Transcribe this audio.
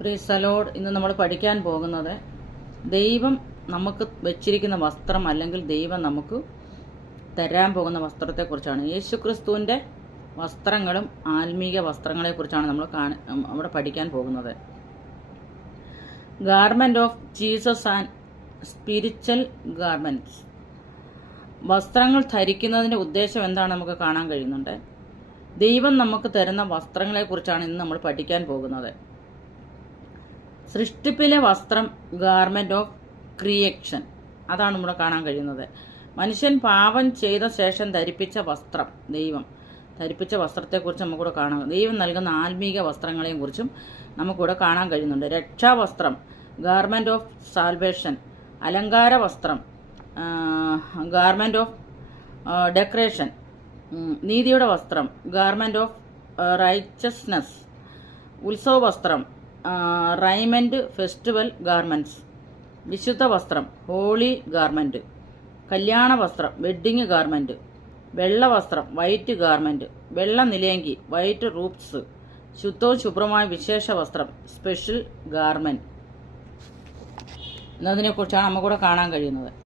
Praise the Lord. ഇന്ന് നമ്മൾ പഠിക്കാൻ പോകുന്നത് ദൈവം നമുക്ക് വെച്ചിരിക്കുന്ന വസ്ത്രം അല്ലെങ്കിൽ ദൈവം നമുക്ക് തരാൻ പോകുന്ന വസ്ത്രത്തെക്കുറിച്ചാണ്. യേശുക്രിസ്തുവിൻ്റെ വസ്ത്രങ്ങളും ആത്മീക വസ്ത്രങ്ങളെക്കുറിച്ചാണ് നമ്മൾ അവിടെ പഠിക്കാൻ പോകുന്നത്. Garment of Jesus and spiritual garments. വസ്ത്രങ്ങൾ ധരിക്കുന്നതിൻ്റെ ഉദ്ദേശം എന്താണ് നമുക്ക് കാണാൻ കഴിയുന്നുണ്ട്. ദൈവം നമുക്ക് തരുന്ന വസ്ത്രങ്ങളെക്കുറിച്ചാണ് ഇന്ന് നമ്മൾ പഠിക്കാൻ പോകുന്നത്. സൃഷ്ടിപ്പിലെ വസ്ത്രം ഗാർമെൻറ്റ് ഓഫ് ക്രിയേഷൻ, അതാണ് നമ്മൾ കാണാൻ കഴിയുന്നത്. മനുഷ്യൻ പാപം ചെയ്ത ശേഷം ധരിപ്പിച്ച വസ്ത്രം, ദൈവം ധരിപ്പിച്ച വസ്ത്രത്തെക്കുറിച്ച് നമുക്കിവിടെ കാണാം. ദൈവം നൽകുന്ന ആത്മീക വസ്ത്രങ്ങളെയും കുറിച്ചും നമുക്കിവിടെ കാണാൻ കഴിയുന്നുണ്ട്. രക്ഷാവസ്ത്രം ഗാർമെൻറ്റ് ഓഫ് സാൽവേഷൻ, അലങ്കാര വസ്ത്രം ഗാർമെൻറ്റ് ഓഫ് ഡെക്കറേഷൻ, നീതിയുടെ വസ്ത്രം ഗാർമെൻറ്റ് ഓഫ് റൈച്ചസ്നെസ്, ഉത്സവ വസ്ത്രം റൈമൻഡ് ഫെസ്റ്റിവൽ ഗാർമെൻറ്റ്സ്, വിശുദ്ധ വസ്ത്രം ഹോളി ഗാർമെൻറ്റ്, കല്യാണ വസ്ത്രം വെഡ്ഡിങ് ഗാർമെൻറ്റ്, വെള്ള വസ്ത്രം വൈറ്റ് ഗാർമെൻറ്റ്, വെള്ള നിലേങ്കി വൈറ്റ് റൂപ്സ്, ശുദ്ധവും ശുഭ്രമായ വിശേഷ വസ്ത്രം സ്പെഷ്യൽ ഗാർമെൻറ്റ് എന്നതിനെക്കുറിച്ചാണ് നമുക്കിവിടെ കാണാൻ കഴിയുന്നത്.